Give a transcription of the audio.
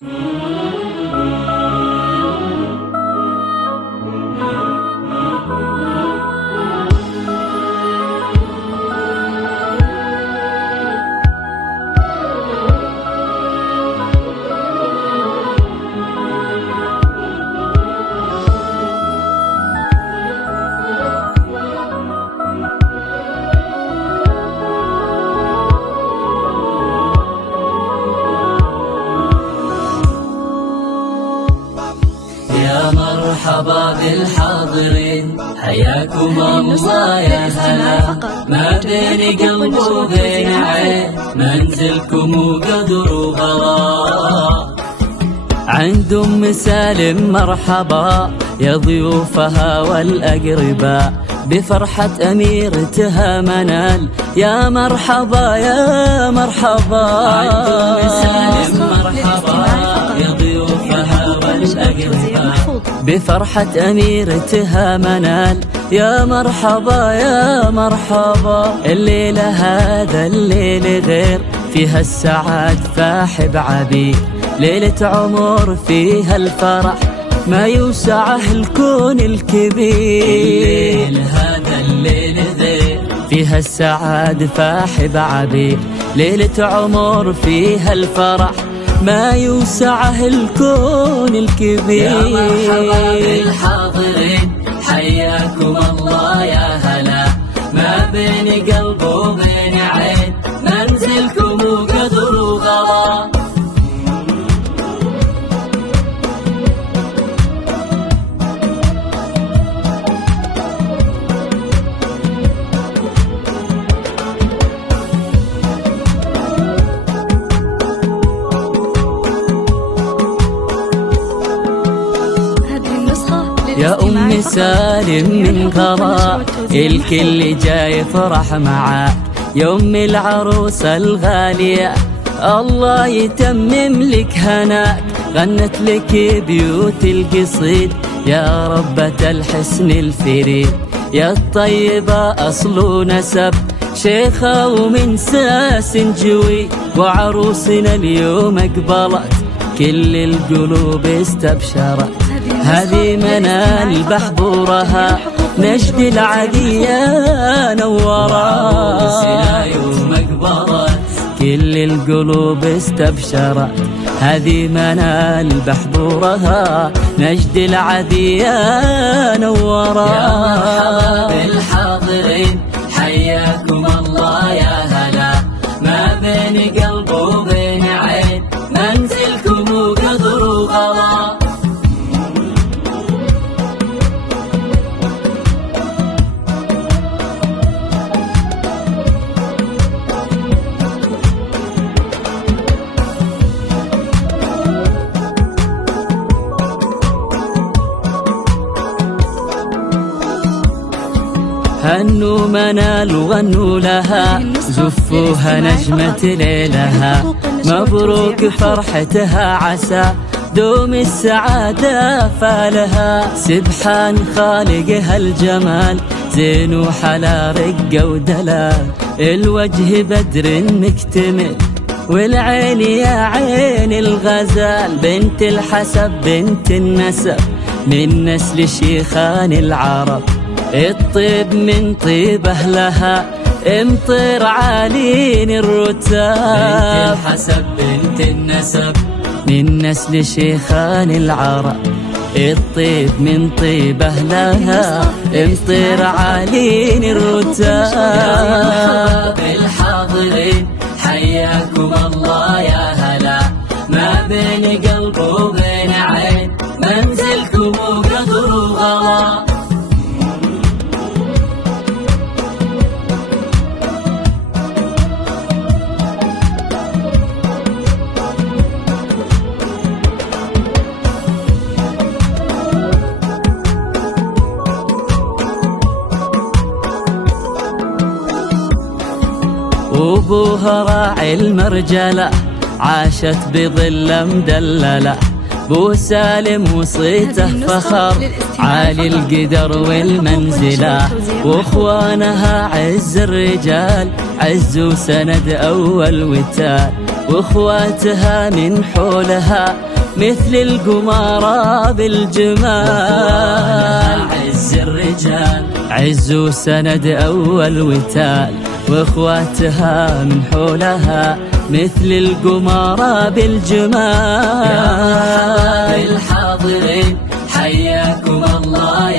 يا مرحبا بالحاضرين، حياكم الله يا هلا. ما بين قلب وبين عين، منزلكم وقدر وغلا. عند أم سالم مرحبا يا ضيوفها والأقرباء، بفرحة أميرتها منال. يا مرحبا يا مرحبا. عند أم سالم مرحبا يا ضيوفها والأقرباء، بفرحة أميرتها منال. يا مرحبا يا مرحبا. الليلة هذا الليل غير، فيها السعاد فاح بعبير. ليلة عمر فيها الفرح، ما يوسعه الكون الكبير. الليل هذا الليل غير، فيها السعاد فاح بعبير. ليلة عمر فيها الفرح، ما يوسعه الكون الكبير. يا مرحبا بالحاضرين، حياكم الله يا هلا. ما بين قلب وبين عين، منزلكم وقدر وغلا. يا أم سالم من غلا، الكل جاي يفرح معاك. يا أم العروسة الغالية، الله يتمم لك هناك. غنت لك بيوت القصيد، يا ربة الحسن الفريد. يا الطيبة أصل ونسب، شيخة ومن ساس جوي. وعروسنا اليوم أقبلت، كل القلوب استبشرت. هذه منال بحبورها، نجد العدية نورت. يوم أقبلت، كل القلوب استبشرت. هذه منال بحبورها، نجد العدية نورت. يا مرحبا بالحاضرين، حياكم الله يا هلا. ما بين قلب وبين عين، منزلكم وقدر وغلا. هنوا منال وغنوا لها، زفوها نجمة ليلها. مبروك فرحتها، عسى دوم السعادة فالها. سبحان خالقها الجمال، زين وحلا رقة ودلال. الوجه بدر مكتمل، والعين يا عين الغزال. بنت الحسب بنت النسب، من نسل شيخان العرب. الطيب من طيب أهلها، امطر عالين الرتاب. بنت الحسب بنت النسب، من نسل شيخان العرب. الطيب من طيب أهلها، امطر عالين الرتاب. يا مرحبا بالحاضرين، حياكم الله يا هلا. ما بين قلب وبين عين، منزلكم وقدر وغلا. وابوها راعي المرجلة، عاشت بظل مدللة. بو سالم وصيته فخر، عالي القدر والمنزلة. واخوانها عز الرجال، عز وسند أول وتال. واخواتها من حولها، مثل القمارة بالجمال. عز الرجال عز وسند أول وتال، واخواتها من حولها مثل القمارة بالجمال. يا الحاضرين حياكم الله